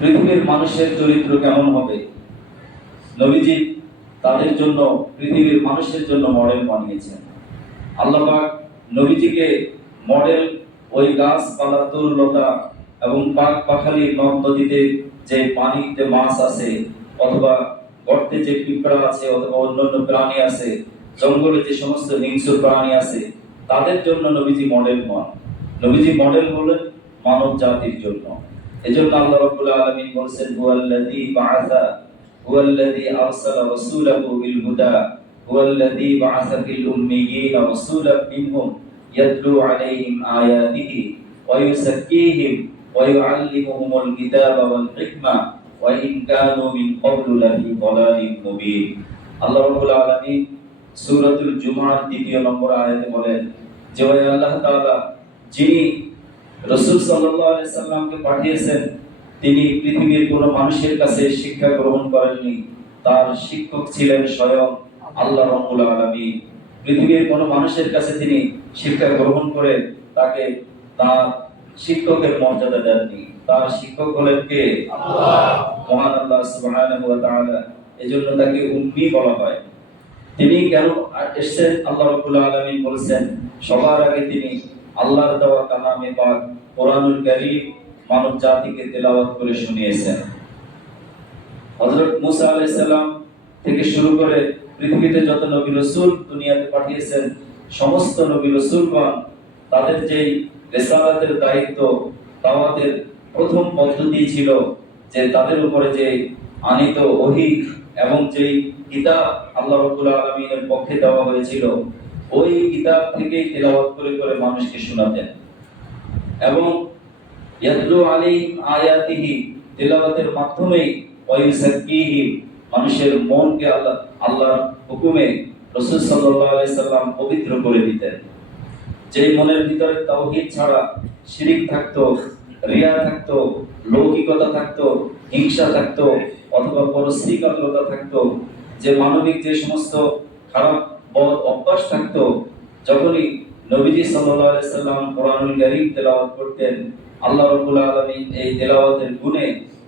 পৃথিবীর মানুষের চরিত্র কেমন হবে। নবীজি তাদের জন্য, পৃথিবীর মানুষের জন্য মডেল বানিয়েছেন। আল্লাহ পাক নবীজিকে মডেল ওই গাছপালা, তরুলতা এবং পাক পাখালি নদ নদীতে যে পানিতে মাছ আছে, অথবা গর্তে যে পিঁপড়া আছে, অথবা অন্যান্য প্রাণী আছে, জঙ্গলে যে সমস্ত হিংস্র প্রাণী আছে, তাদের জন্য নবীজি মডেল নন। নবীজি মডেল হলেন মানব জাতির জন্য। এজন্য আল্লাহ রাব্বুল আলামিন বলেছেন, হুয়াল্লাযী আরসালা রাসূলাহু বিল হুদা হুয়াল্লাযী বাআসা ফিল উম্মিয়্যিনা রাসূলাম মিনহুম ইয়াতলু আলাইহিম আয়াতিহি ওয়া ইউযাক্কিহিম ওয়া ইউআল্লিমুহুমুল কিতাবা ওয়াল হিকমা ওয়া ইন কানু মিন ক্বাবলু লাফি দালালিম মুবিন। আল্লাহ রাব্বুল আলামিন সূরাতুল জুমআর ২ নম্বর আয়াতে বলেন যে, আল্লাহ তাআলা যিনি রাসূল সাল্লাল্লাহু আলাইহি সাল্লামকে পাঠিয়েছেন, তিনি পৃথিবীর কোন মানুষের কাছে শিক্ষা গ্রহণ করেননি। তার শিক্ষক ছিলেন স্বয়ং আল্লাহ রাব্বুল আলামিন। পৃথিবীর কোন মানুষের কাছে তিনি শিক্ষা গ্রহণ করে তাকে তার শিক্ষকের মর্যাদা দেননি। তার শিক্ষক হলেন কে? আল্লাহ, মহান আল্লাহ সুবহানাহু ওয়া তাআলা। এজন্য তাকে উম্মি বলা হয়। তিনি কেন এসেছেন? আল্লাহ রাব্বুল আলামিন বলেছেন, সবার আগে তিনি আল্লাহর দেওয়া কালামে পাক কোরআনুল কারীম মানব জাতিকে তেলাওয়াত করে শুনিয়েছেন। হযরত মুসা আলাইহিস সালাম থেকে শুরু করে পৃথিবীতে যত নবী রাসূল দুনিয়াতে পাঠিয়েছেন, সমস্ত নবী রাসূলগণ তাদের যেই রিসালাতের দায়িত্ব, দাওয়াতের প্রথম পদ্ধতি ছিল যে তাদের উপরে যে আনিত ওহী এবং যেই কিতাব আল্লাহ রাব্বুল আলামিনের পক্ষে দেওয়া হয়েছিল, ওই কিতাব থেকেই তেলাওয়াত করে করে মানুষকে শোনাতেন। এবং ইয়াতলু আলাইহিম আয়াতিহি, তেলাওয়াতের মাধ্যমে ওয়া ইউযাক্কিহিম, মানুষের মনকে আল্লাহর হুকুমে রাসূল সাল্লাল্লাহু আলাইহি সাল্লাম পবিত্র করে দিতেন। যেই মনের ভিতরে তাওহীদ ছাড়া শিরক থাকতো, রিয়া থাকতো, লৌকিকতা থাকতো, হিংসা থাকতো, অথবা পরশ্রীকাতরতা থাকতো, যে মানবিক যে সমস্ত খারাপ বদ অভ্যাস থাকতো, যখনই নবীজি সাল্লাল্লাহু আলাইহি সাল্লাম কোরআনুল কারীম তেলাওয়াত করতেন, আল্লাহ রাব্বুল আলামিন এই তেলাওয়াতের গুণে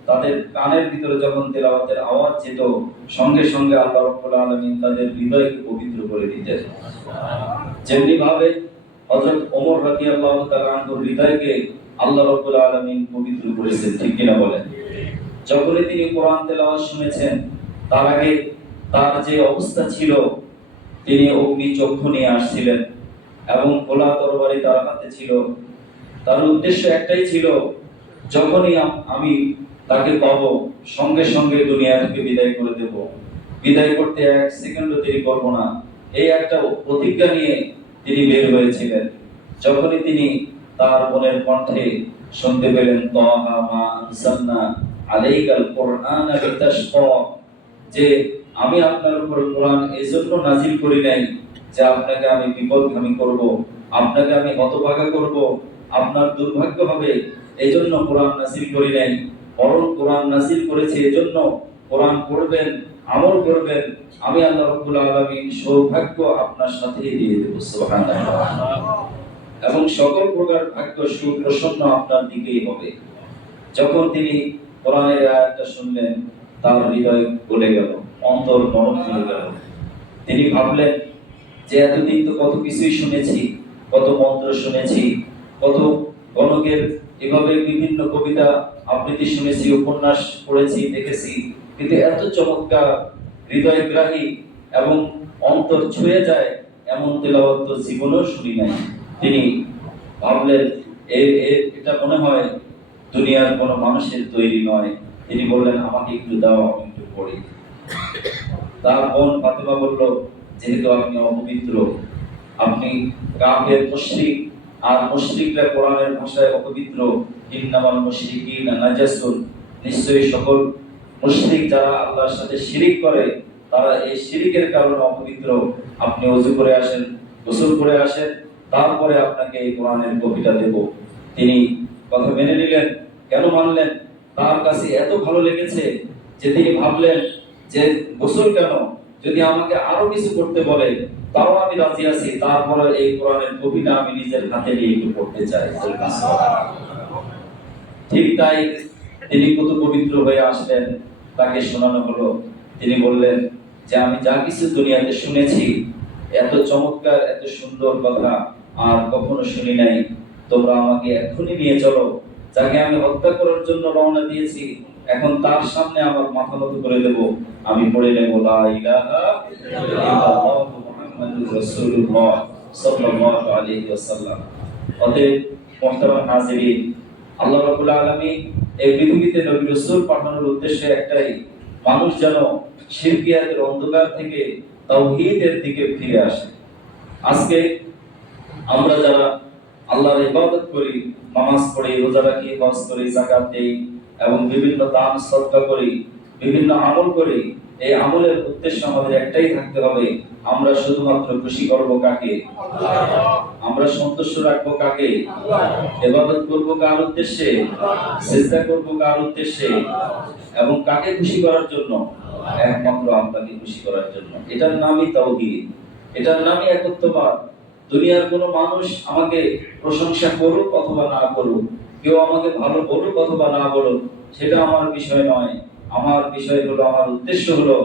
তাদের কানের ভিতরে যখন তেলাওয়াতের আওয়াজ যেত, সঙ্গে সঙ্গে আল্লাহ রাব্বুল আলামিন তাদের হৃদয়কে পবিত্র করে দিতেন। যেমনি ভাবে হযরত ওমর রাদিয়াল্লাহু তাআলা আনহুর হৃদয়কে আল্লাহ রাব্বুল আলামিন পবিত্র করেছেন, ঠিক কিনা বলেন? যখনই তিনি কোরআন তেলাওয়াত শুনেছেন, তার আগে তার যে অবস্থা ছিল, তিনি অগ্নি চক্ষু নিয়ে আসছিলেন এবং খোলা তরবারি তার হাতে ছিল। তার উদ্দেশ্য একটাই ছিল, যখনই আমি তাকে পাবো, সঙ্গে সঙ্গে দুনিয়া থেকে বিদায় করে দেব, বিদায় করতে এক সেকেন্ডও দেরি করব না। এই একটা প্রতিজ্ঞা নিয়ে তিনি বের হয়েছিলেন। যখনই তিনি তার মনের কণ্ঠে শুনতে পেলেন, তাহা মা আনসালনা আলাইকাল কুরআনা লিতাশকা, যে আমি আপনার উপর কোরআন এজন্য নাজিল করি নাই যে আপনাকে আমি বিপদগামী করব, আপনাকে আমি হতভাগা করব, আপনার দুর্ভাগ্য হবে, এজন্য কোরআন নাজিল করি নাই। বরং কোরআন নাজিল করেছে এজন্য কোরআন পড়বেন, আমল করবেন, আমি আল্লাহ রাব্বুল আলামিন সৌভাগ্য আপনার সাথে দিয়ে দেব, সুবহানাল্লাহ। এবং সকল প্রকার ভাগ্য সুপ্রসন্ন আপনার দিকেই হবে। যখন তিনি কোরআনের আয়াতটা শুনলেন, তার হৃদয় গলে গেল, অন্তর নরম হয়ে গেল। তিনি ভাবলেন যে এতদিন তো কত কিছুই শুনেছি, কত মন্ত্র শুনেছি, কত গণকের এভাবে বিভিন্ন কবিতা আবৃত্তি শুনেছি, উপন্যাস পড়েছি, দেখেছি, কিন্তু এত চমৎকার, হৃদয়গ্রাহী এবং অন্তর ছুঁয়ে যায় এমন তেলাওয়াত তো জীবনেও শুনি নাই। তিনি ভাবলেন এটা মনে হয় দুনিয়ার কোনো মানুষের তৈরি নয়। তিনি বললেন, আমাকে একটু দাও, আমি একটু পড়ি। তার বোন ফাতেমা বলল, যেহেতু আপনি অপবিত্র, আপনি কাফের মুশরিক, আর মুশরিকরা কোরআনের ভাষায় অপবিত্র, ইন্নামাল মুশরিকিনা নাজাসুন, নিশ্চয়ই সকল মুশরিক যারা আল্লাহর সাথে শিরিক করে, তারা এই শিরিকের কারণে অপবিত্র। আপনি ওযু করে আসেন, গোসল করে আসেন, তারপরে আপনাকে এই কোরআনের কপিটা দেব। তিনি কথা মেনে নিলেন। কেন মানলেন? তার কাছে এত ভালো লেগেছে যে তিনি ভাবলেন যে গোসল কেন, যদি আমাকে আরো কিছু করতে বলে তাও আমি রাজি আছি, তারপরে এই কোরআনের কপিটা আমি নিজের হাতে নিয়ে একটু পড়তে চাই। ঠিক তাই তিনি কত পবিত্র হয়ে আসলেন, তাকে শোনানো হলো। তিনি বললেন যে আমি যা কিছু দুনিয়াতে শুনেছি, এত চমৎকার এত সুন্দর কথা আর কখনো শুনি নাই। তোমরা আমাকে এক্ষুনি নিয়ে চলো, যাকে আমি হত্যা করার জন্য রওনা দিয়েছি, এখন তার সামনে আমার মাথা নত করে দেব। আমি পড়ে নেব লা ইলাহা ইল্লাল্লাহু মুহাম্মাদুর রাসূলুল্লাহ সাল্লাল্লাহু আলাইহি ওয়াসাল্লাম। অতএব মুহতারাম হাজিরিন, আল্লাহ রাব্বুল আলামিন এই পৃথিবীতে নবী রাসূল পাঠানোর উদ্দেশ্য একটাই, মানুষ যেন শিরকিয়াতের অন্ধকার থেকে তাওহীদের দিকে ফিরে আসে। আজকে আমরা যারা আল্লাহর ইবাদত করি, নামাজ পড়ি, রোজা রাখি, হজ করি, যাকাত দেই এবং বিভিন্ন দান সদকা করি, বিভিন্ন আমল করি, এই আমলের উদ্দেশ্য আমাদের একটাই থাকতে হবে, আমরা শুধুমাত্র খুশি করব কাকে? আমরা সন্তুষ্ট রাখবো কাকে? ইবাদত করব কার উদ্দেশ্যে? সিজদা করব কার উদ্দেশ্যে? এবং কাকে খুশি করার জন্য? একমাত্র আল্লাহকে খুশি করার জন্য। এটার নামই তাওহীদ, এটার নামই একত্ববাদ। দুনিয়ার কোনো মানুষ আমাকে প্রশংসা করুক অথবা না করুক, কেউ আমাকে ভালো বলুক অথবা না বলুক, সেটা আমার বিষয় নয়। আমার বিষয় হলো, আমার উদ্দেশ্য হলো,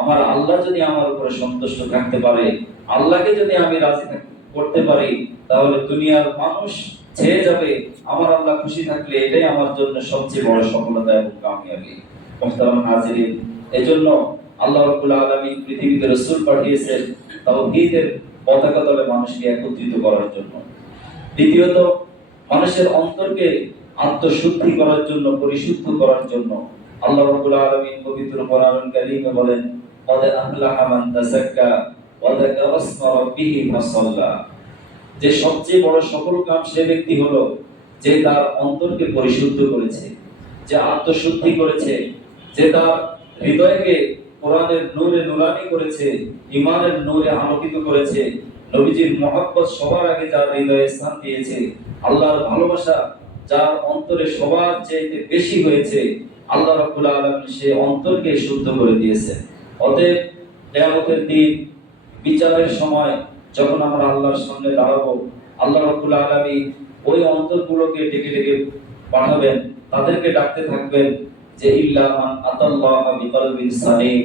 আমার আল্লাহ যদি আমার উপরে সন্তুষ্ট থাকতে পারে, আল্লাহকে যদি আমি রাজি করতে পারি, তাহলে দুনিয়ার মানুষ ছেয়ে যাবে। আমার আল্লাহ খুশি থাকলে এটাই আমার জন্য সবচেয়ে বড় সফলতা এবং কামিয়াবি। মুহতারাম হাজিরিন, এজন্য আল্লাহ রাব্বুল আলামিন পৃথিবীতে রাসূল পাঠিয়েছেন তাওহীদের পতাকা তলে মানুষকে একত্রিত করার জন্য। দ্বিতীয়ত, মানুষের অন্তরকে আত্মশুদ্ধি করার জন্য, পরিশুদ্ধ করার জন্য। আল্লাহ রাব্বুল আলামিন পবিত্র কোরআনুল কারীমে বলেন, ক্বাদ আফলাহা মান তাযাক্কা ওয়া যাকারা ইসমা রাব্বিহি ফাসাল্লা। যে সবচেয়ে বড় সফল কাম সে ব্যক্তি হলো যে তার অন্তরকে পরিশুদ্ধ করেছে, যে আত্মশুদ্ধি করেছে, যে তার হৃদয়কে কোরআনের নূরে নুরানি করেছে, ঈমানের নূরে আলোকিত করেছে, নবীজির মহব্বত সবার আগে যার হৃদয়ে স্থান দিয়েছে, আল্লাহর ভালোবাসা যার অন্তরে সবার চাইতে বেশি হয়েছে, আল্লাহ রাব্বুল আলামিন সে অন্তরকে শুদ্ধ করে দিয়েছে। অতএব কিয়ামতের দিন, বিচারের সময় যখন আমরা আল্লাহর সামনে দাঁড়াবো, আল্লাহ রাব্বুল আলামিন ওই অন্তরগুলোকে ডেকে ডেকে পাঠাবেন, তাদেরকে ডাকতে থাকবেন যে ইল্লা মান আতাল্লাহা বিকলবিন সালিম।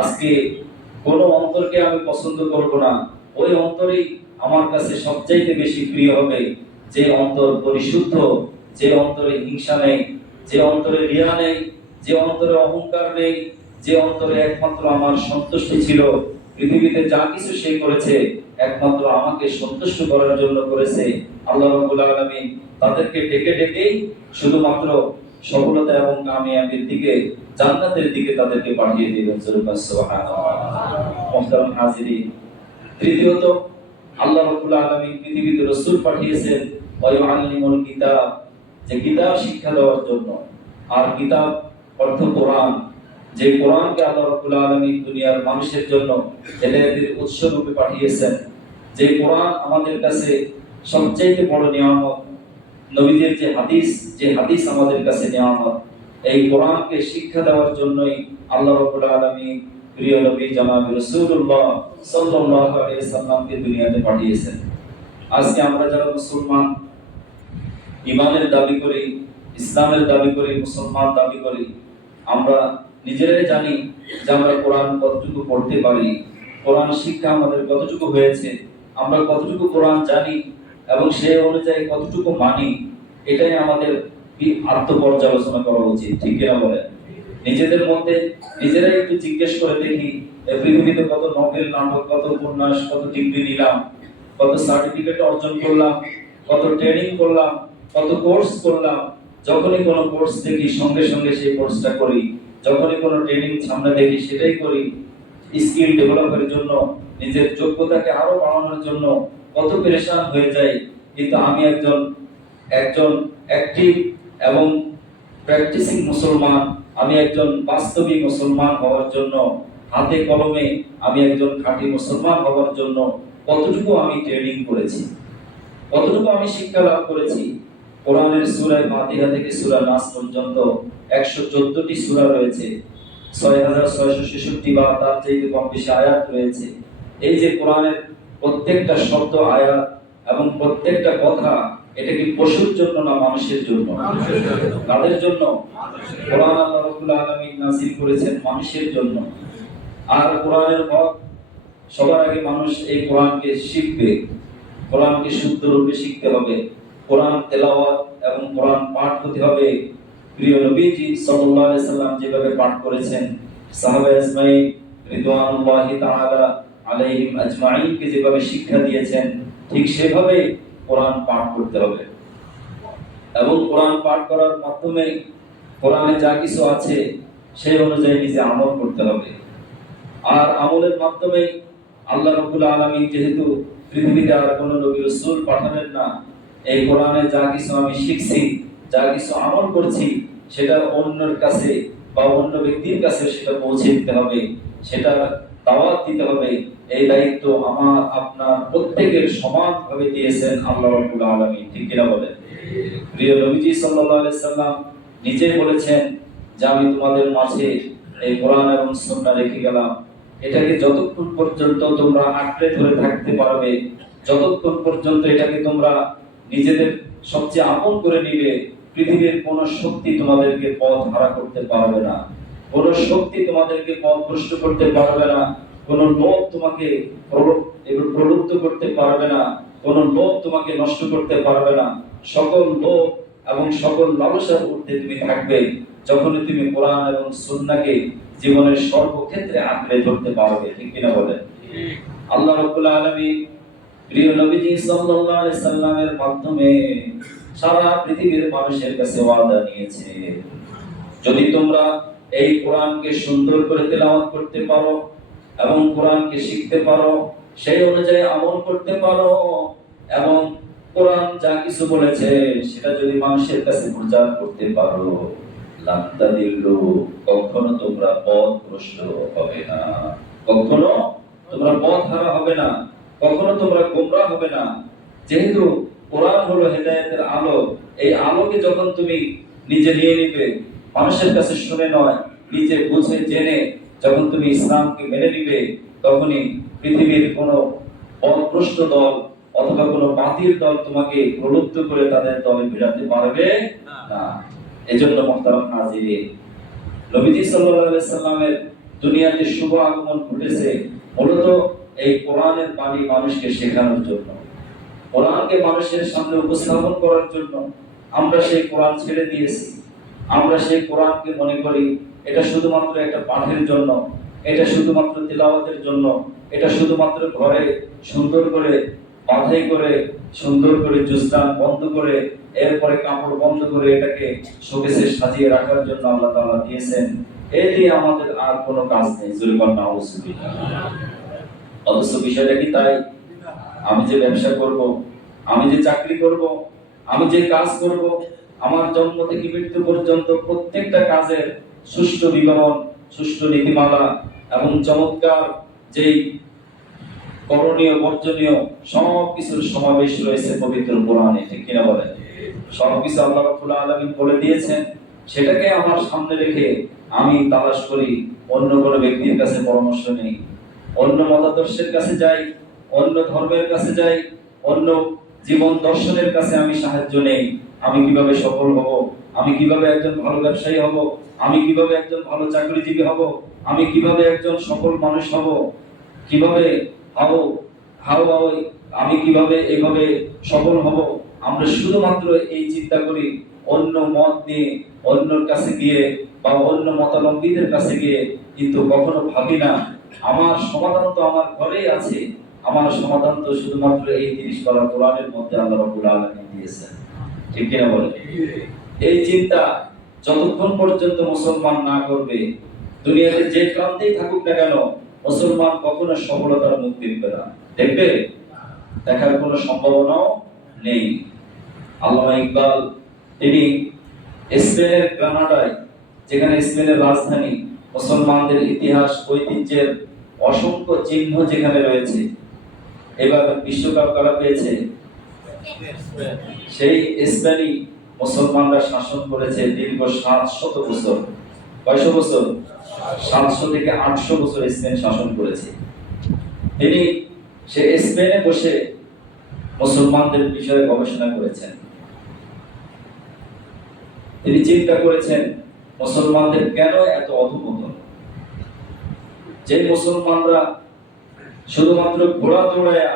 আজকে কোন অন্তরকে আমি পছন্দ করব না, ওই অন্তরই আমার কাছে সবচাইতে বেশি প্রিয় হবে যে অন্তর পরিশুদ্ধ, যে অন্তরে হিংসা নেই, যে অন্তরে রিয়া নেই, যে অন্তরে অহংকার নেই, যে অন্তরে একমাত্র আমার সন্তুষ্টি ছিল। পৃথিবীতে যা কিছু সে করেছে একমাত্র আমাকে সন্তুষ্ট করার জন্য করেছে। আল্লাহ রাব্বুল আলামিন তাদেরকে ডেকে ডেকেই শুধুমাত্র সফলতা এবং কামিয়াবির দিকে, জান্নাতের দিকে তাদেরকে পাঠিয়ে দিবেন। সুবহানাল্লাহ। মুহতারাম হাজিরিন, তৃতীয়ত, আল্লাহ রাব্বুল আলামিন পৃথিবীতে রাসূল পাঠিয়েছেন ওয়া ইউআল্লিমুল কিতাব, যে কিতাব শিক্ষা দেওয়ার জন্য। আর কিতাব অর্থ কোরআন, যে কোরআনকে আল্লাহ রাব্বুল আলামিন দুনিয়ার মানুষের জন্য হেদায়েতের উৎস রূপে পাঠিয়েছেন। যে কোরআন আমাদের কাছে সবচেয়ে বড় নিয়ামত। নবীদের যে হাদিস আমাদের কাছে নিয়ামত। এই কোরআনকে শিক্ষা দেওয়ার জন্যই আল্লাহ রাব্বুল আলামিন প্রিয় নবী জনাব রাসূলুল্লাহ সাল্লাল্লাহু আলাইহি সাল্লামকে দুনিয়াতে পাঠিয়েছেন। আজকে আমরা যারা মুসলমান, ঈমানের দাবি করি, ইসলামের দাবি করি, মুসলমান দাবি করি, আমরা নিজেরাই জানি যে আমরা কোরআন কতটুকু পড়তে পারি, কোরআন শিক্ষা আমাদের কতটুকু হয়েছে, আমরা কতটুকু কোরআন জানি এবং সেই অনুযায়ী কতটুকু মানি। এটাই আমাদের আত্মপর্যালোচনা করা উচিত, ঠিক কিনা বলেন? নিজেদের মধ্যে নিজেরাই একটু জিজ্ঞেস করে দেখি, পৃথিবীতে কত নোবেল, নাটক, কত উপন্যাস, কত ডিগ্রি নিলাম, কত সার্টিফিকেট অর্জন করলাম, কত ট্রেনিং করলাম, কত কোর্স করলাম। যখনই কোনো কোর্স দেখি সঙ্গে সঙ্গে সেই কোর্সটা করি, যখনই কোনো ট্রেনিং সামনে দেখি সেটাই করি। স্কিল ডেভেলপের জন্য, নিজের যোগ্যতাকে আরো বাড়ানোর জন্য কত পেরেশান হয়ে যায়। কিন্তু আমি একজন অ্যাক্টিভ এবং প্র্যাকটিসিং মুসলমান, আমি একজন বাস্তবিক মুসলমান হওয়ার জন্য, হাতে কলমে আমি একজন খাঁটি মুসলমান হওয়ার জন্য কতটুকু আমি ট্রেনিং করেছি, কতটুকু আমি শিক্ষা লাভ করেছি। কোরআনের সূরা ফাতিহা থেকে সূরা নাস পর্যন্ত 114টি সূরা রয়েছে, 6666 বা তার চেয়ে কম বেশি আয়াত রয়েছে। এই যে কোরআনের প্রত্যেকটা শব্দ আয়াত এবং প্রত্যেকটা কথা এটা কি পশুর জন্য না মানুষের জন্য? কাদের জন্য? কোরআন আল্লাহ রাব্বুল আলামিন নাযিল করেছেন মানুষের জন্য। আর কোরআনের হক সবার আগে মানুষ এই কোরআনকে শিখবে, কোরআনকে শুদ্ধ রূপে শিখতে হবে, কোরআন তেলাওয়াত এবং কোরআন পাঠ হতে হবে প্রিয় নবীজি সাল্লাল্লাহু আলাইহি সাল্লাম যেভাবে পাঠ করেছেন, সাহাবায়ে আজমাইন রিদওয়ানুল্লাহি তাআলা আলাইহিম আজমাইনকে যেভাবে শিক্ষা দিয়েছেন, ঠিক সেভাবে কোরআন পাঠ করতে হবে। এবং কোরআন পাঠ করার মাধ্যমে কোরআনে যা কিছু আছে সেই অনুযায়ী নিজে আমল করতে হবে। আর আমলের মাধ্যমে আল্লাহ রাব্বুল আলামিন যেহেতু পৃথিবীতে আর কোনো নবী রাসূল পাঠাবেন না, এই কোরআনে যা কিছু আমি শিখছি, যা কিছু আমল করছি, সেটা অন্যের কাছে বা অন্য ব্যক্তির কাছে সেটা পৌঁছে দিতে হবে, সেটা দাওয়াত দিতে হবে। এই দায়িত্ব আমার আপনার প্রত্যেকের সমানভাবে দিয়েছেন আল্লাহ রাব্বুল আলামিন, ঠিক কিনা বলেন? প্রিয় নবীজি সাল্লাল্লাহু আলাইহি সাল্লাম নিজেই বলেছেন যে আমি তোমাদের মাঝে এই কোরআন এবং সুন্নাহ রেখে গেলাম, এটাকে যতক্ষণ পর্যন্ত তোমরা আঁকড়ে ধরে থাকতে পারবে, যতক্ষণ পর্যন্ত এটাকে তোমরা নিজেদের সবচেয়ে আপন করে নিবে, পৃথিবীর কোন শক্তি তোমাদেরকে পথ হারা করতে পারবে না, কোন শক্তি তোমাদেরকে পথ ভ্রষ্ট করতে পারবে না, কোন লোভ তোমাকে প্রলুব্ধ করতে পারবে না, কোন লোভ তোমাকে নষ্ট করতে পারবে না। সকল লোভ এবং সকল লালসার ঊর্ধ্বে তুমি থাকবে যখন তুমি কোরআন এবং সুন্নাহকে জীবনের সর্বক্ষেত্রে আঁকড়ে ধরতে পারবে, ঠিক কিনা বলেন? আল্লাহ রাব্বুল আলামিন প্রিয় নবীজি সাল্লাল্লাহু আলাইহি সাল্লামের মাধ্যমে সারা পৃথিবীর মানুষের কাছে ওয়াদা নিয়েছে, যদি তোমরা এই কোরআনকে সুন্দর করে তেলাওয়াত করতে পারো এবং কোরআনকে শিখতে পারো, সেই অনুযায়ী আমল করতে পারো এবং কোরআন যা কিছু বলেছে সেটা যদি মানুষের কাছে প্রচার করতে পারো, লান্তাদিল্লু, কখনো তোমরা পথভ্রষ্ট হবে না, কখনো তোমরা পথহারা হবে না, কখনো তোমরা গোমরাহ হবে না। যেহেতু কোরআন হলো হেদায়েতের আলো, এই আলোকে যখন তুমি নিজে নিয়ে নিবে, মানুষের কাছে শুনে নয়, নিজে বুঝে জেনে যখন তুমি ইসলামকে মেনে নিবে, তখনই পৃথিবীর কোনো পথভ্রষ্ট দল অথবা কোনো বাতিল দল তোমাকে প্রলুব্ধ করে তাদের দলে ভিড়াতে পারবে না। এজন্য মুহতারাম হাজিরিন, নবীজি সাল্লাল্লাহু আলাইহি সাল্লামের দুনিয়াতে শুভ আগমন ঘটেছে মূলত এই কোরআনের বাণী মানুষকে শেখানোর জন্য, কোরআনকে মানুষের সামনে উপস্থাপন করার জন্য। আমরা সেই কোরআন ছেড়ে দিয়েছি, আমরা সেই কোরআনকে মনে করি এটা শুধুমাত্র একটা পাঠের জন্য, এটা শুধুমাত্র তিলাওয়াতের জন্য, এটা শুধুমাত্র ঘরে সুন্দর করে বাঁধাই করে সুন্দর করে জুসদান বন্ধ করে এরপরে কাপড় বন্ধ করে এটাকে শোকেসে সাজিয়ে রাখার জন্য আল্লাহ তাআলা দিয়েছেন। এই দিয়ে আমাদের আর কোনো কাজ নেই, জুলকান নাউজুবিল্লাহ। অথচ বিষয়টা কি তাই? আমি যে ব্যবসা করব, আমি যে চাকরি করব, আমি যে কাজ করব, আমার জন্ম থেকে মৃত্যু পর্যন্ত প্রত্যেকটা কাজের সুষ্ঠু বিবরণ, সুষ্ঠু নীতিমালা এবং চমৎকার যেই করণীয় বর্জনীয় সব কিছুর সমাবেশ রয়েছে পবিত্র কোরআনে, ঠিক কিনা বলেন? সবকিছু আল্লাহ রাব্বুল আলামিন বলে দিয়েছেন, সেটাকে আমার সামনে রেখে আমি তালাশ করি, অন্য কোনো ব্যক্তির কাছে পরামর্শ নেই, অন্য মতাদর্শের কাছে যাই, অন্য ধর্মের কাছে যাই, অন্য জীবন দর্শনের কাছে আমি সাহায্য নেই। আমি কিভাবে সফল হব, আমি কিভাবে একজন ভালো ব্যবসায়ী হব, আমি কিভাবে একজন ভালো চাকরিজীবী হব, আমি কিভাবে একজন সফল মানুষ হব, কিভাবে আমি কিভাবে এইভাবে সফল হব, আমরা শুধুমাত্র এই চিন্তা করি অন্য মত নিয়ে, অন্যর কাছে গিয়ে বা অন্য মতাবলম্বীদের কাছে গিয়ে, কিন্তু কখনো ভাবি না আমার সমাধান তো আমার ঘরেই আছে, আমার সমাধান তো শুধুমাত্র এই 30 পারা কোরআনের মধ্যে আল্লাহ রাব্বুল আলামিন দিয়েছেন, ঠিক কিনা বলেন? এই চিন্তা যতক্ষণ পর্যন্ত মুসলমান না করবে, দুনিয়াতে যে প্রান্তেই থাকুক না কেন, মুসলমান কখনো সফলতার মুখ দেখবে না, দেখবে, দেখার কোনো সম্ভাবনাও নেই। আল্লামা ইকবাল তিনি স্পেনের গ্রানাডায়, যেখানে স্পেনের রাজধানী, মুসলমানদের ইতিহাস ঐতিহ্যের অসংখ্য চিহ্ন যেখানে রয়েছে, এবার বিশ্বকাপ কারা পেয়েছে? সেই স্পেনই মুসলমানরা শাসন করেছে দীর্ঘ 700 বছর। কয়শো বছর? 700 থেকে 800 বছর স্পেন শাসন করেছে। তিনি সে স্পেনে বসে মুসলমানদের বিষয়ে গবেষণা করেছেন। তিনি চিন্তা করেছেন মুসলমানদের কেন এত অধঃপতন। যে মুসলমানরা শুধুমাত্র ঘোড়া দৌড়ায়া,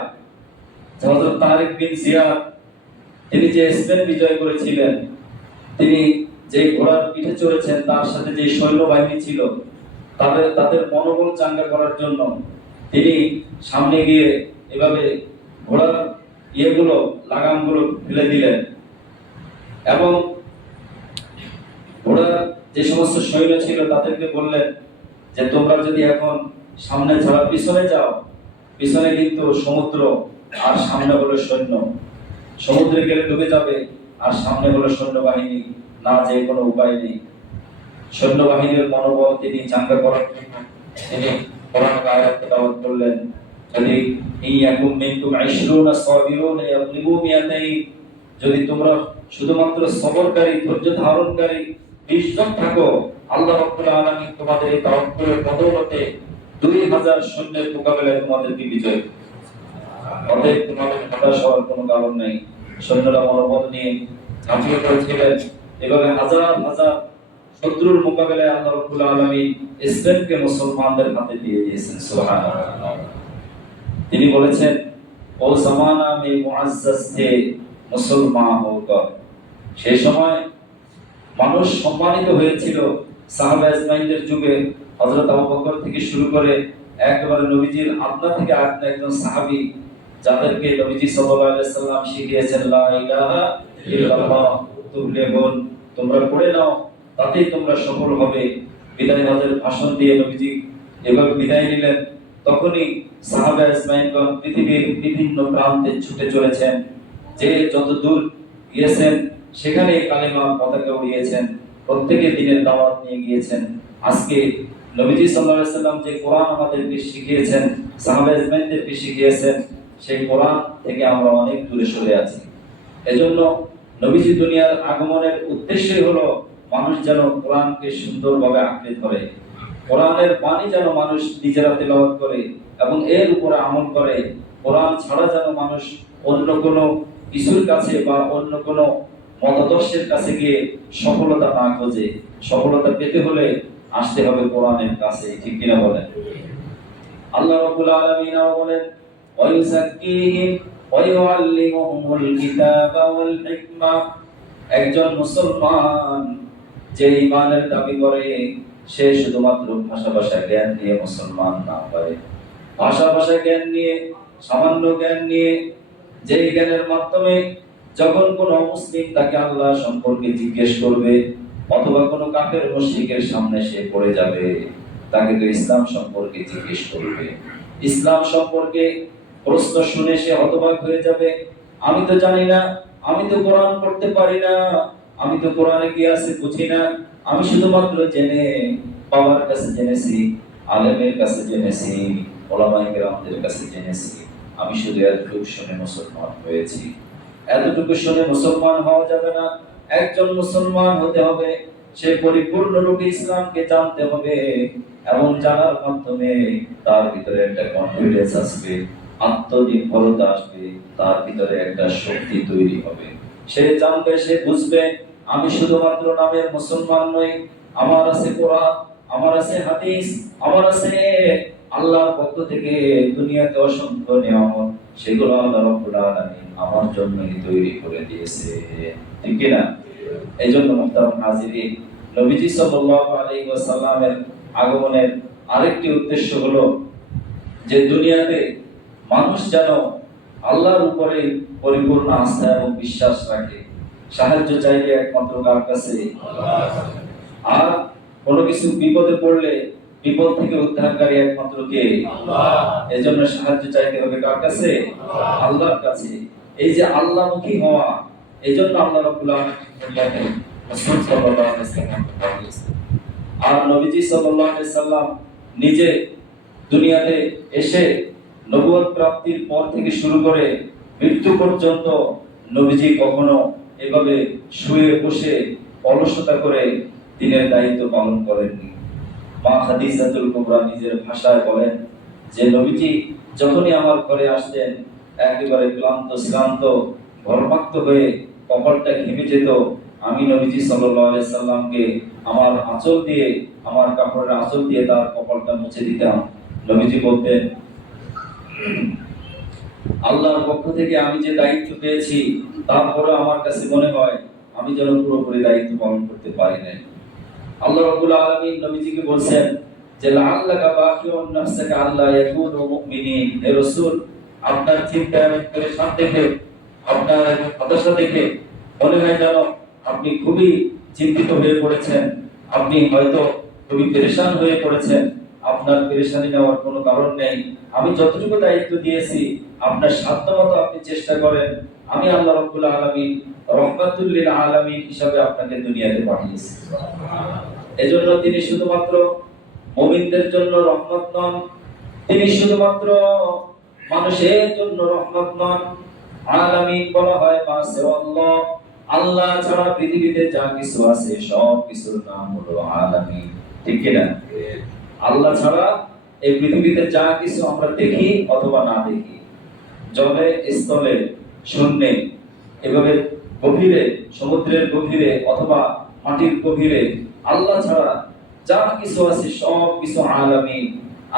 হযরত তারিক বিন জিয়াদ তিনি যে স্পেন বিজয় করেছিলেন, তিনি যে ঘোড়ার পিঠে চড়েছেন, তার সাথে যে সৈন্যবাহিনী ছিল, তাদের মনোবল চাঙ্গা করার জন্য তিনি সামনে গিয়ে এভাবে ঘোড়ার লাগামগুলো ফেলে দিলেন এবং ঘোড়ার যে সমস্ত সৈন্য ছিল তাদেরকে বললেন যে তোমরা যদি এখন সামনে ছাড়া পিছনে যাও, পিছনে কিন্তু সমুদ্র আর সামনে হলো সৈন্য, সমুদ্রে গেলে ডুবে যাবে, আর সামনে হলো সৈন্যবাহিনী, না যে কোনো উপায় নেই। সৈন্যবাহিনীর মনোবল তিনি চাঙ্গা করার জন্য তিনি কোরআন আয়াত তেলাওয়াত করলেন, যদি ইয়াকুম মিনকুম 20 সাবিরুন ইয়াগলিবু মিয়াতাইন, যদি তোমরা শুধুমাত্র সবরকারী, ধৈর্য ধারণকারী 20 জন থাকো, আল্লাহ রাব্বুল আলামিন তোমাদের এই তাওয়াক্কুলের বদৌলতে 2000 সৈন্যের মোকাবেলায় তোমাদেরকে বিজয়। অতএব তোমাদের হতাশ হওয়ার কোনো কারণ নেই। সৈন্যরা মনোবল নিয়ে ঝাঁপিয়ে পড়েছিলেন। এভাবে হাজার হাজার শত্রুর মোকাবেলায় আল্লাহ রাব্বুল আলামিন ইসলামকে মুসলমানদের হাতে দিয়ে দিয়েছেন। সুবহানাল্লাহ। তিনি বলেছেন, ও জামানা মে মুআজ্জাজ থে মুসলমান হোগা। সেই সময় মানুষ সম্মানিত হয়েছিল সাহাবা ইজমাইনদের যুগে। হযরত আবু বকর থেকে শুরু করে একেবারে নবীজির আপনা থেকে আপনা একজন সাহাবী, যাদেরকে নবীজি সাল্লাল্লাহু আলাইহি সাল্লাম শিখিয়েছেন লা ইলাহা ইল্লাল্লাহ তুফলিহুন, তোমরা পড়ে নাও তাতেই তোমরা সফল হবে। বিদায় হজের ভাষণ দিয়ে নবীজি এভাবে বিদায় নিলেন। তখনই সাহাবা ইজমাইনগণ পৃথিবীর বিভিন্ন প্রান্তে ছুটে চলেছেন, যে যত দূর গিয়েছেন সেখানে কালেমা পতাকা উড়িয়েছেন, প্রত্যেকে দিনের দাওয়াত নিয়ে গিয়েছেন। আজকে নবীজি সাল্লাল্লাহু আলাইহি সাল্লাম যে কোরআন আমাদেরকে শিখিয়েছেন, সাহাবা ইজমাইনদেরকে শিখিয়েছেন, সেই কোরআন থেকে আমরা অনেক দূরে সরে আছি। এজন্য নবীজি দুনিয়ার আগমনের উদ্দেশ্যই হলো মানুষ যেন কোরআনকে সুন্দরভাবে আঁকড়ে ধরে, কোরআনের বাণী যেন মানুষ নিজেরা তেলাওয়াত করে এবং এর উপরে আমল করে। কোরআন ছাড়া যেন মানুষ অন্য কোনো কিছুর কাছে বা অন্য কোনো মতাদর্শের কাছে গিয়ে সফলতা না খোঁজে। সফলতা পেতে হলে আসতে হবে কোরআনের কাছে, ঠিক কিনা বলেন? আল্লাহ রাব্বুল আলামিন বলেন, ওয়ায়ুযাক্কিহিম ওয়া ইউআল্লিমুহুমুল কিতাবা ওয়াল হিকমা। একজন মুসলমান যে ঈমানের দাবি করে, সে শুধুমাত্র ভাষা জ্ঞান দিয়ে মুসলমান না হয়। ভাষা জ্ঞান নিয়ে, সামান্য জ্ঞান নিয়ে, যে জ্ঞানের মাধ্যমে যখন কোন মুসলিম তাকে আল্লাহ সম্পর্কে জিজ্ঞেস করবে অথবা কোন কাফের মুশরিকের সামনে সে পড়ে যাবে, তাকে তো ইসলাম সম্পর্কে জিজ্ঞেস করবে। ইসলাম সম্পর্কে প্রশ্ন শুনে সে হতবাক হয়ে যাবে। আমি তো জানি না, আমি তো কোরআন পড়তে পারি না, আমি তো কোরআনে কি আছে বুঝি না, আমি শুধুমাত্র জেনে বাবার কাছে জেনেছি, আলেমের কাছে জেনেছি, ওলামায়ে কেরামদের কাছে জেনেছি, আমি শুধু এতটুকু শুনে মুসলমান হয়েছি। এতটুকু শুনে মুসলমান হওয়া যাবে না। একজন মুসলমান হতে হবে, সে পরিপূর্ণরূপে ইসলামকে জানতে হবে এবং জানার মাধ্যমে তার ভিতরে একটা কনফিডেন্স আসবে, আত্মনির্ভরতা আসবে, তার ভিতরে একটা শক্তি তৈরি হবে। সে জানবে, সে বুঝবে আমি শুধুমাত্র নামের মুসলমান নই, আমার আছে কোরআন, আমার আছে হাদিস, আমার আছে আল্লাহর পক্ষ থেকে দুনিয়াতে অসংখ্য নিয়ামত, সেগুলো আল্লাহ রাব্বুল আলামিন আমার জন্যই তৈরি করে দিয়েছে, ঠিক কি না? এইজন্য মুহতারাম হাজিরিন, নবীজি সাল্লাল্লাহু আলাইহি ওয়াসাল্লামের আগমনের আরেকটি উদ্দেশ্য হলো যে দুনিয়াতে মানুষ যেন আল্লাহর উপরে পরিপূর্ণ আস্থা এবং বিশ্বাস রাখে। সাহায্য চাইলে একমাত্র কার কাছে? আর কোনো কিছু বিপদে পড়লে বিপদ থেকে উদ্ধারকারী একমাত্র কে? আল্লাহ। এজন্য সাহায্য চাইতে হবে কার কাছে? আল্লাহর কাছে। এই যে আল্লাহমুখী হওয়া, এজন্য আল্লাহ রাব্বুল আলামিন রাসূল সাল্লাল্লাহু আলাইহি ওয়াসাল্লাম আর নবীজি সাল্লাল্লাহু আলাইহি সাল্লাম নিজে দুনিয়াতে এসে নবুয়ত প্রাপ্তির পর থেকে শুরু করে মৃত্যু পর্যন্ত নবীজি কখনো এভাবে শুয়ে বসে অলসতা করে দিনের দায়িত্ব পালন করেননি। মা খাদিজাতুল কুবরা নিজের ভাষায় বলেন যে নবীজি যখনই আমার ঘরে আসতেন একেবারে ক্লান্ত শ্রান্ত ঘর্মাক্ত হয়ে কপালটা ঘেমে যেত, আমি নবীজি সাল্লাল্লাহু আলাইহি সাল্লামকে আমার আঁচল দিয়ে, আমার কাপড়ের আঁচল দিয়ে তার কপালটা মুছে দিতাম। নবীজি বলতেন, আল্লাহর পক্ষ থেকে আমি যে দায়িত্ব পেয়েছি, তারপরে আমার কাছে মনে হয় আমি যেন পুরোপুরি দায়িত্ব পালন করতে পারি নাই। আল্লাহ রাব্বুল আলামিন নবীজিকে বলছেন যে লাআল্লাকা বাখিউন নাফসাকা আল্লা ইয়াকুনু মুমিনিন। হে রাসূল, আপনার চিন্তা এবং পেরেশান দেখে, আপনার হতাশা দেখে মনে হয় যেন আপনি খুবই চিন্তিত হয়ে পড়েছেন, আপনি হয়তো খুবই পেরেশান হয়ে পড়েছেন। আপনার পেরেশানি নেওয়ার কোনো কারণ নেই। আমি যতটুকু দায়িত্ব দিয়েছি আপনার সাধ্যমতো আপনি চেষ্টা করেন। আমি আল্লাহ রাব্বুল আলামিন রহমাতুল লিল আলামিন হিসাবে আপনাকে দুনিয়াতে পাঠিয়েছি। এজন্য তিনি শুধুমাত্র মুমিনদের জন্য রহমত নন, তিনি শুধুমাত্র মানুষের জন্য রহমত নন। আলামিন বলা হয় মাসে আল্লাহ, আল্লাহ ছাড়া পৃথিবীতে যা কিছু আছে সব কিছুর নাম হলো আলামিন। ঠিক কি না? আল্লাহ ছাড়া এই পৃথিবীতে যা কিছু আমরা দেখি অথবা না দেখি, জলে, স্থলে, শূন্যে, এভাবে গভীরে, সমুদ্রের গভীরে অথবা মাটির গভীরে, আল্লাহ ছাড়া যা কিছু আছে সব কিছু আলামিন।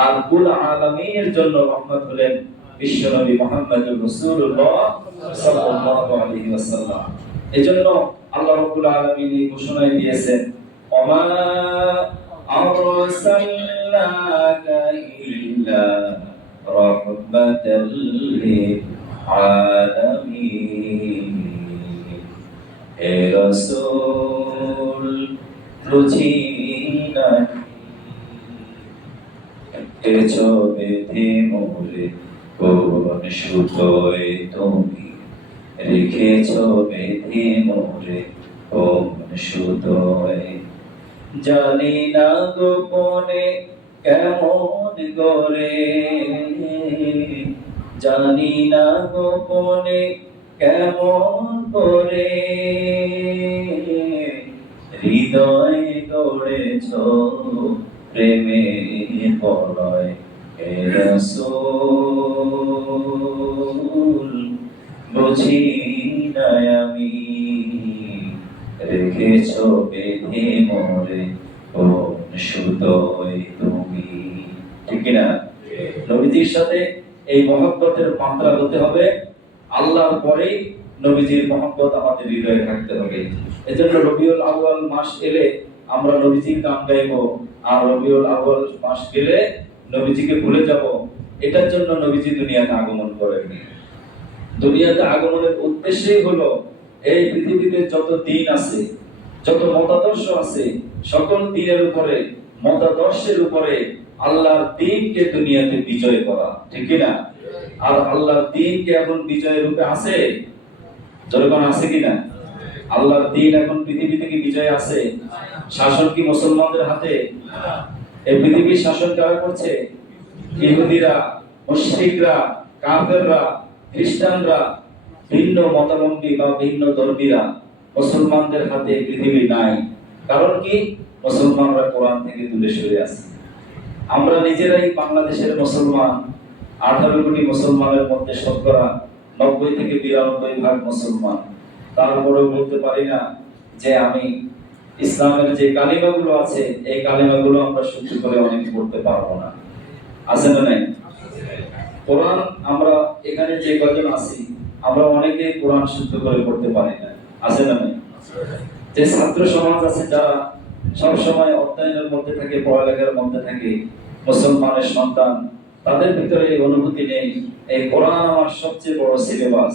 আর কুল আলামিনের জন্য রহমত হলেন বিশ্বনবী মুহাম্মদুর রাসূলুল্লাহ সাল্লাল্লাহু আলাইহি ওয়াসাল্লাম। এজন্য আল্লাহ রাব্বুল আলামিন এই ঘোষণা দিয়েছেন, ওমা আরসালনাকা ইল্লা রাহমাতাল লিল আলামিন। হে রাসূল, বুঝি না এছো বেঁধে মোরে কোন সুতোয় তুমি, রেখেছো বেঁধে মোরে কোন সুতোয়। জানি না গোপনে কেমন করে, জানি না গোপনে কেমন করে হৃদয় গড়েছ প্রেমের বলয়। হে রাসূল, বুঝি না আমি রেখেছ বেঁধে মোরে কোন সুতোয় তুমি। ঠিক না? নবীজির সাথে এই মহব্বতের মাত্রা হতে হবে। আল্লাহর পরে নবীজির মহব্বত আমাদের হৃদয়ে থাকতে হবে। এজন্য রবিউল আউয়াল মাস এলে আমরা নবীজির গান গাইবো, আর রবিউল আউয়াল মাস গেলে নবীজিকে ভুলে যাব। এটার জন্য নবীজি দুনিয়াতে আগমন করেননি। দুনিয়াতে আগমনের উদ্দেশ্যই হলো এই পৃথিবীতে যত দিন আছে, যত মতাদর্শ আছে, সকল দিনের উপরে, মতাদর্শের উপরে আল্লাহর দ্বীনকে দুনিয়াতে বিজয় করা। ঠিক না? আর আল্লাহর দ্বীনকে এখন বিজয়ের রূপে আছে, যখন আছে কিনা? আল্লাহর দ্বীন এখন পৃথিবীতে কি বিজয় আছে? শাসন কি মুসলমানদের হাতে? এই পৃথিবীর শাসন কারা করছে? ইহুদিরা, মুশরিকরা, কাফেররা, খ্রিস্টানরা, ভিন্ন মতাবলম্বী বা ভিন্ন ধর্মীরা। মুসলমানদের হাতে পৃথিবী নাই। কারণ কি? মুসলমানরা কোরআন থেকে দূরে সরে আছে। আমরা নিজেরাই বাংলাদেশের মুসলমান, 18 কোটি মুসলমানের মধ্যে শতকরা 90 থেকে 92% মুসলমান। তারপরেও বলতে পারি না যে আমি ইসলামের যে কালিমাগুলো আছে এই কালিমাগুলো আমরা শুদ্ধ করে অনেকে পড়তে পারবো না। আছে না নাই? কোরআন আমরা এখানে যে কজন আছি আমরা অনেকে কোরআন শুদ্ধ করে পড়তে পারি না। আছে না নাই? যে ছাত্র সমাজ আছে যারা সব সময় অধ্যয়নের মধ্যে থাকে, পড়ালেখার মধ্যে থাকে, মুসলমানের সন্তান, তাদের ভিতরে এই অনুভূতি নেই এই কোরআন আমার সবচেয়ে বড় সিলেবাস,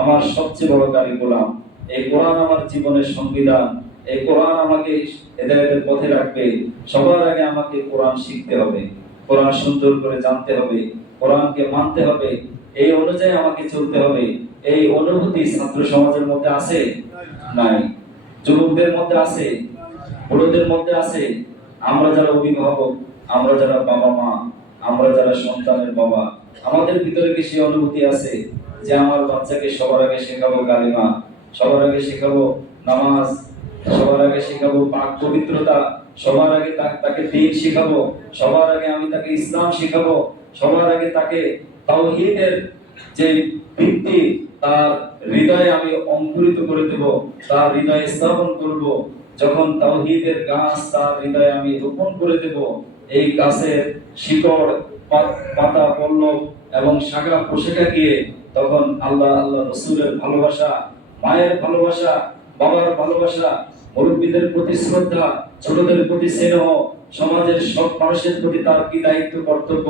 আমার সবচেয়ে বড় কারিকুলাম, এই কোরআন আমার জীবনের সংবিধান, এই কোরআন আমাকে হেদায়েতের পথে রাখবে। সবার আগে আমাকে কোরআন শিখতে হবে, কোরআন সুন্দর করে জানতে হবে, কোরআনকে মানতে হবে, এই অনুযায়ী আমাকে চলতে হবে। এই অনুভূতি ছাত্র সমাজের মধ্যে আছে? নাই। যুবকদের মধ্যে আছে? বুড়োদের মধ্যে আছে? আমরা যারা অভিভাবক, আমরা যারা বাবা মা, আমরা যারা সন্তানের বাবা, আমাদের ভিতরে কি সেই অনুভূতি আছে যে আমার বাচ্চাকে সবার আগে শেখাবো কালিমা, সবার আগে শেখাবো নামাজ, সবার আগে শেখাবো পাক পবিত্রতা, সবার আগে তাকে দ্বীন শেখাবো, সবার আগে আমি তাকে ইসলাম শেখাবো, সবার আগে তাকে তাওহীদের যে ভিত্তি তার হৃদয়ে আমি অঙ্কুরিত করে দেব, তার হৃদয়ে স্থাপন করব। যখন তাওহীদের গাছ তার হৃদয়ে আমি রোপণ করে দেব, এই গাছের শিকড়, পাতা, পল্লব এবং শাখা প্রশাখা গিয়ে তখন আল্লাহ রাসূলের ভালোবাসা, মায়ের ভালোবাসা, বাবার ভালোবাসা, মুরব্বীদের প্রতি শ্রদ্ধা, ছোটদের প্রতি স্নেহ, সমাজের সব মানুষের প্রতি তার কি দায়িত্ব, কর্তব্য,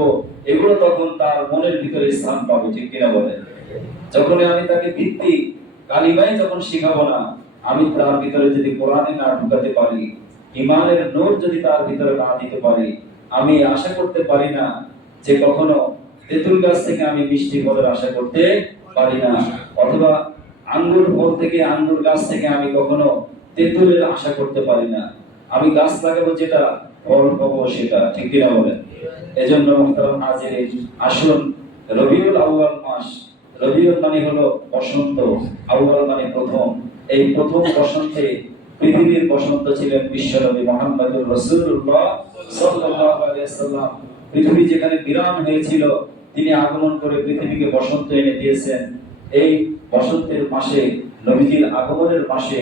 এগুলো তখন তার মনের ভিতরে স্থান পাবে। ঠিক কিনা বলেন? যখন আমি তাকে ভিত্তি কালিমাই যখন শিখাবো না, আমি তার ভিতরে যদি কোরআনে না ঢুকাতে পারি, ইমানের নূর যদি তার ভিতরে না দিতে পারি, আমি আশা করতে পারি না যে কখনো তেঁতুল গাছ থেকে আমি মিষ্টি ফলের আশা করতে পারি না, অথবা আঙ্গুর ফল থেকে, আঙ্গুর গাছ থেকে আমি কখনো তেঁতুলের আশা করতে পারি না। আমি গাছ লাগাবো যেটা, ফল পাবো সেটা। ঠিক কিনা বলেন? এজন্য মুহতারাম হাজিরিন, আসুন, রবিউল আউয়াল মাস, রবিউল মানে হলো বসন্ত, আউয়াল মানে প্রথম। এই প্রথম বসন্তে, পৃথিবীর বসন্ত ছিলেন বিশ্বনবী মুহাম্মদুর রাসূলুল্লাহ সাল্লাল্লাহু আলাইহি সাল্লাম। পৃথিবী যেখানে বিরান হয়েছিল, তিনি আগমন করে পৃথিবীকে বসন্ত এনে দিয়েছেন। এই বসন্তের মাসে, নবীজির আগমনের মাসে